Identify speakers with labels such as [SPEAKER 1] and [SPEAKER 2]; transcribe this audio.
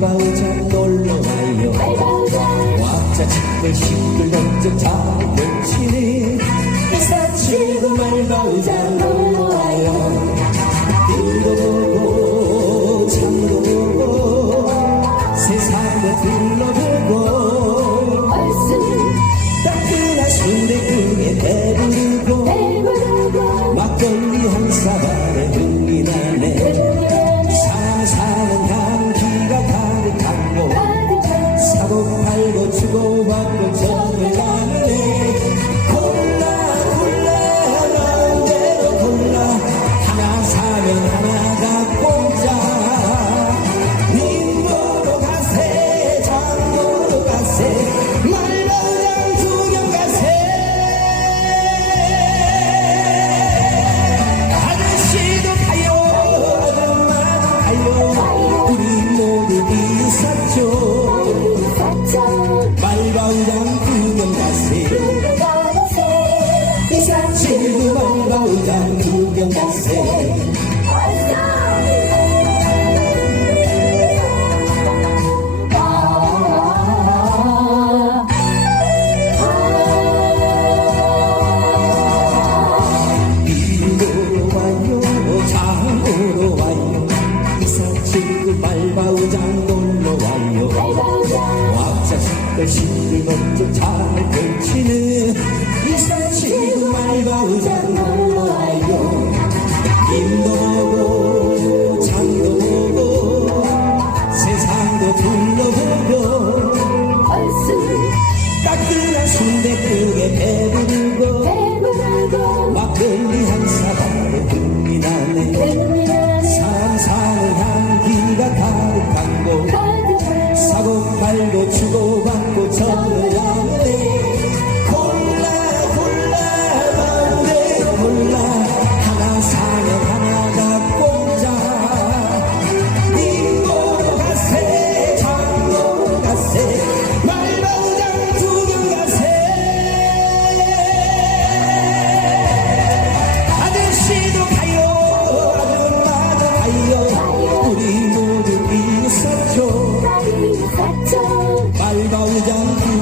[SPEAKER 1] 빨바우장 놀러와요 왁자 칠글 십글 넘적 자고 치니 사치고 말바우장 놀러와요 들러보고 참으로 보고 세상을 둘러보고 따끈한 순대국에 배부르고 막걸리 한 사발에 팔고 주 말바 따끈한 순대국에 배부르고 막걸리 한 사발에 흥이 나네. 사사는 향기가 가득한 곳. 사고 팔고 주고받 우리 모두 이웃사죠. 말바우장